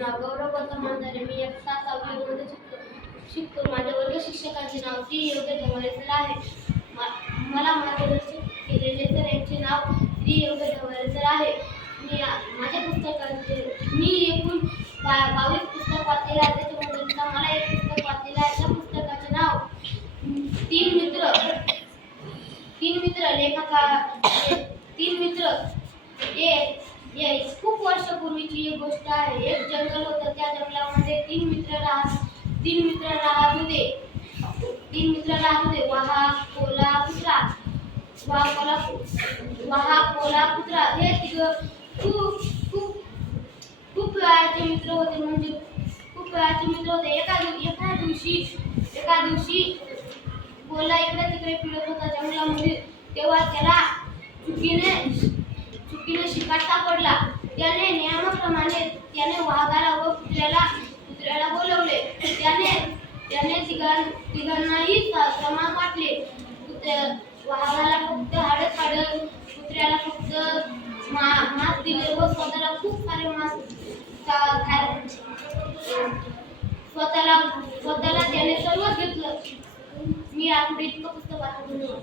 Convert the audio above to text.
नाव गौरव गौतम मांजरे. मी इयत्ता 6वी मध्ये शिकतो. माझ्या वर्ग शिक्षकाचे नाव श्री योगेश धमारे सर आहे. मला मार्गदर्शन केलेले सर यांचे नाव श्री योगेश धमारे सर आहे. माझ्या पुस्तकाचे मी एकूण 22 पुस्तक वाचलेले आहे. त्याच्यामध्ये मला एक पुस्तक वाचलेलं आहे. त्या पुस्तकाचे नाव तीन मित्र तीन मित्र खूप वर्षापूर्वीची एक गोष्ट आहे. एक जंगल होतं. त्या जंगलामध्ये तीन मित्र राहत होते. वाघ, कोल्हा, कुत्रा हे खूप खूप खूप वेळाचे मित्र होते. एका दिवशी कोल्हा इकडे तिकडे फिरत होता जंगलामध्ये. तेव्हा त्याला चुकीने शिकार सापडला. त्याने नियमाप्रमाणे वाघाला व कुत्र्याला बोलवले. त्याने तिघांनाही समान वाटले. वाघाला फक्त हाडं, कुत्र्याला फक्त मांस दिले व स्वतःला खूप सारे मांस स्वतःला त्याने सर्व घेतलं. मी यापुढे इतकं पुस्तक वाचलं.